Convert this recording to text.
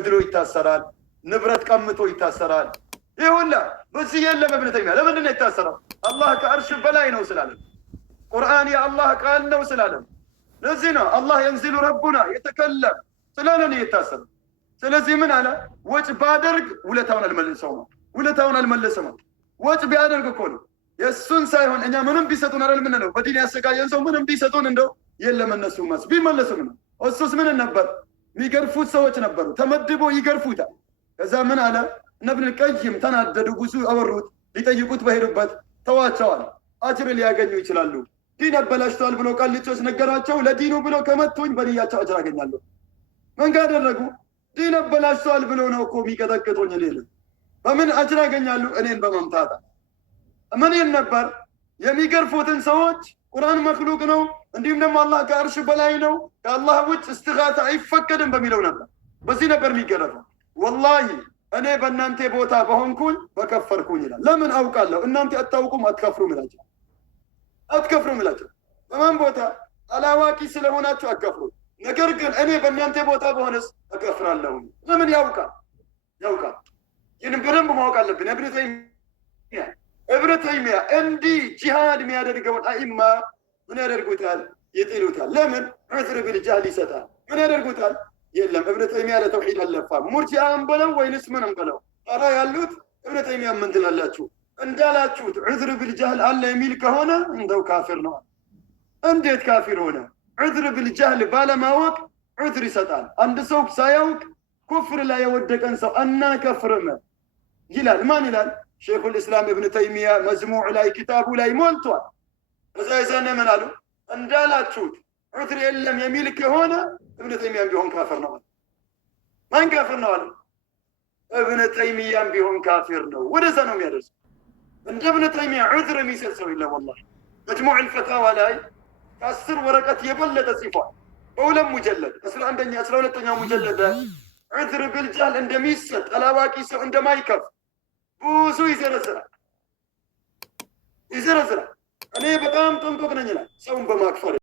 ገድሎ ይታሰራል፣ ንብረት ቀምቶ ይታሰራል። ይህ ሁላ በዚህ የለም። ኢብኑ ተይሚያ ለምንድን ነው የታሰረው? አላህ ከአርሽ በላይ ነው ስላለ፣ ቁርአን የአላህ ቃል ነው ስላለ። ለዚህ ነው አላህ የንዚሉ ረቡና የተከለም ስላለ ነው የታሰረው። ስለዚህ ምን አለ? ወጭ ባደርግ ውለታውን አልመልሰው ነው። ውለታውን አልመልሰው ነው። ወጭ ቢያደርግ እኮ ነው የእሱን ሳይሆን እኛ ምንም ቢሰጡን አይደል ምን ነው በዲን ያሰቃየን ሰው ምንም ቢሰጡን እንደው የለም እነሱ ማስ ቢመለሱም ነው። እሱስ ምን ነበር? የሚገርፉት ሰዎች ነበሩ፣ ተመድቦ ይገርፉታል። ከዛ ምን አለ? እብን ቀይም ተናደዱ፣ ብዙ አወሩት፣ ሊጠይቁት በሄዱበት ተዋቸዋል። አጅር ሊያገኙ ይችላሉ። ዲን አበላሽተዋል ብሎ ቃልቾች ነገራቸው። ለዲኑ ብሎ ከመቱኝ በንያቸው አጅር አገኛለሁ። ምን ካደረጉ? ዲን አበላሽተዋል ብሎ ነው እኮ የሚቀጠቅጡኝ። ሌለ በምን አጅር አገኛሉ? እኔን በመምታት ምን ነበር የሚገርፉትን ሰዎች ቁርአን መክሉቅ ነው፣ እንዲሁም ደግሞ አላህ ከአርሽ በላይ ነው፣ ከአላህ ውጭ እስትጋታ አይፈቀድም በሚለው ነበር። በዚህ ነበር የሚገረፈው። ወላሂ እኔ በእናንተ ቦታ በሆንኩኝ በከፈርኩኝ ይላል። ለምን አውቃለሁ? እናንተ አታውቁም፣ አትከፍሩም ይላቸው። አትከፍሩም ይላቸው። በማን ቦታ? አላዋቂ ስለሆናችሁ አትከፍሩ። ነገር ግን እኔ በእናንተ ቦታ በሆነስ እከፍራለሁ። ለምን? ያውቃል፣ ያውቃል። ይህንም በደንብ ማወቅ አለብን። ኢብኑ ተይሚያ እንዲህ ጂሃድ የሚያደርገውን አኢማ ምን ያደርጉታል? ይጥሉታል። ለምን? ዑዝር ቢልጃህል ይሰጣል። ምን ያደርጉታል? የለም ኢብኑ ተይሚያ ለተውሂድ አልለፋም። ሙርጂአን በለው ወይንስ ምንም በለው ኧረ ያሉት ኢብኑ ተይሚያ ምን ትላላችሁ እንዳላችሁት ዑዝር ቢልጃህል አለ የሚል ከሆነ እንደው ካፊር ነው። እንዴት ካፊር ሆነ? ዑዝር ቢልጃህል ባለማወቅ ዑዝር ይሰጣል። አንድ ሰው ሳያውቅ ኩፍር ላይ የወደቀን ሰው አናከፍርም ይላል። ማን ይላል? ሼኹል ኢስላም ኢብኑ ተይሚያ መዝሙዕ ላይ ኪታቡ ላይ ሞልቷል። እዛ የዛኔ ምን አሉ? እንዳላችሁት ዑዝር የለም የሚል ከሆነ ኢብኑ ተይሚያም ቢሆን ካፊር ነው። ማን ካፊር ነው አሉ? ኢብኑ ተይሚያም ቢሆን ካፊር ነው። ወደዛ ነው የሚያደርሰው። እንደ ኢብኑ ተይሚያ ዑዝር የሚሰጥ ሰው የለም። ወላሂ መጅሙዕ አልፈታዋ ላይ ከ10 ወረቀት የበለጠ ጽፏል። በሁለት ሙጀለድ 11ኛ 12ኛው ሙጀለድ ዑዝር ቢልጃህል እንደሚሰጥ አላዋቂ ሰው እንደማይከፍ ብዙ ይዘረዝራል። እኔ በጣም ጠንቆቅ ነኝ ይላል ሰውን በማክፈር